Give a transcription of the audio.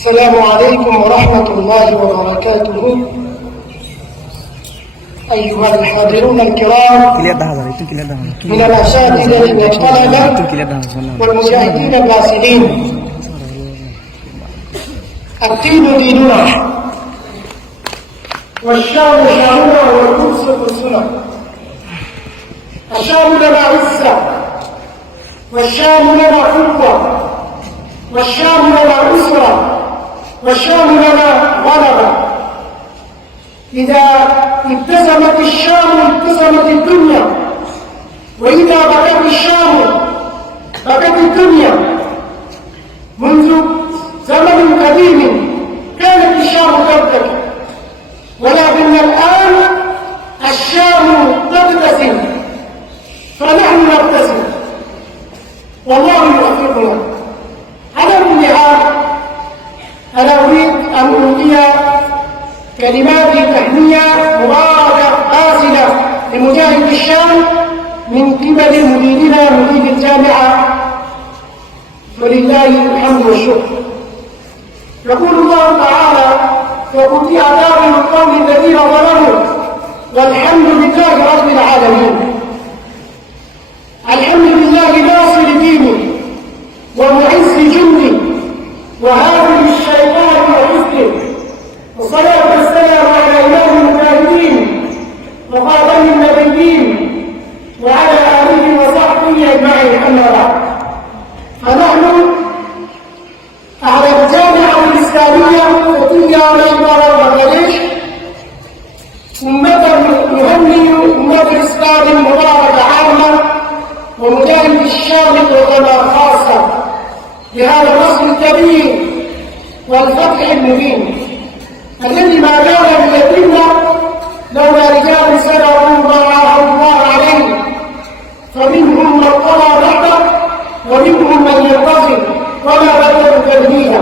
السلام عليكم ورحمة الله وبركاته. أيها الحاضرون الكرام من الأساتذة والطلبة والمجاهدين الراسلين، الدين ديننا والشام شامنا والقدس قدسنا. الشام لنا عزة، والشام لنا قوة، والشام لنا أسرة، والشام لنا غلبة. إذا ابتسمت الشام ابتسمت الدنيا، وإذا بكت الشام بكت الدنيا. منذ زمن قديم كانت الشام تبتكي، ولكن الآن الشام تبتسم، فنحن نبتسم والله يوفقنا. على كل حال، أنا أريد أن ألقي كلمات تهنئة مباركة غازلة لمجاهد الشام من قبل مديرنا مدير الجامعة، ولله الحمد والشكر. يقول الله تعالى: وقطع دابر القوم الذين ظلموا والحمد لله رب العالمين. الحمد لله ناصر دينه ومعز جنده وهادم الشيطان وحزبه، والصلاة والسلام على إمام المجاهدين وخاتم النبيين وعلى آله وصحبه أجمعين. أما بعد، فنحن على الجامعة الإسلامية وطنيا وشمال بنغلاديش نهنئ أمة الإسلام المباركة عامة ومجاهد الشام والعلماء خاصة بهذا النصر الكبير والفتح المبين الذي ما كان ليتم لولا رجال سبقوا ما عاهدوا الله عليه، فمنهم من قضى نحبه ومنهم من ينتظر وما بدلوا تبديلا.